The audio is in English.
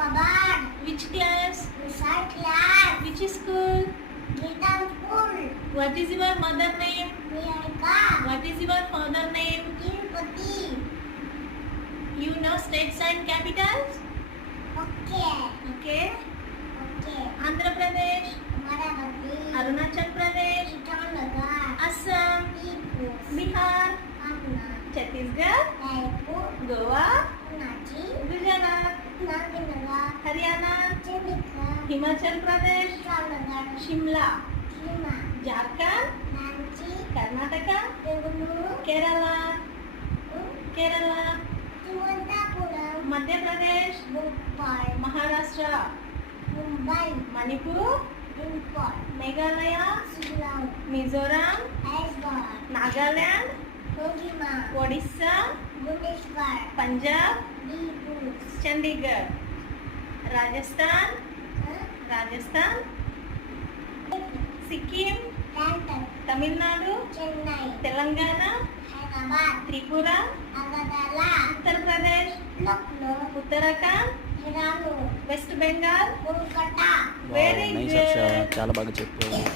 Alphabet. Which class? Inside class. Which school? Little school. What is your mother name? Priyanka. What is your father name? Tirupati. You know states and capitals? Okay. Okay. Okay. Andhra Pradesh, Amaravati. Arunachal Pradesh, Itanagar. Assam, Tirupur. Bihar, Patna. Chhattisgarh, Raipur. Goa, Ranchi. Gujarat, Naginagar. Haryana, Chandigarh. Himachal Pradesh, Itanagar. Shimla, Shima. Jharkhand, Ranchi. Karnataka, Bengaluru. Kerala, Thiruvananthapuram. Madhya Pradesh, Bhopal. Maharashtra, Mumbai. Manipur, Import. Meghalaya, Shillong. Mizoram, Hyderabad. Nagaland, Kohima. Odisha, Bhubaneswar. Punjab, Bihar. Chandigarh, Rajasthan, Sikkim, London. Tamil Nadu, Chennai. Telangana, Hyderabad. Tripura, Agadala. Uttar Pradesh, Lucknow. Uttarakhand, Hiranu. West Bengal. Kolkata. Very nice good. అక్ష, చాలా బాగా చెప్పావు.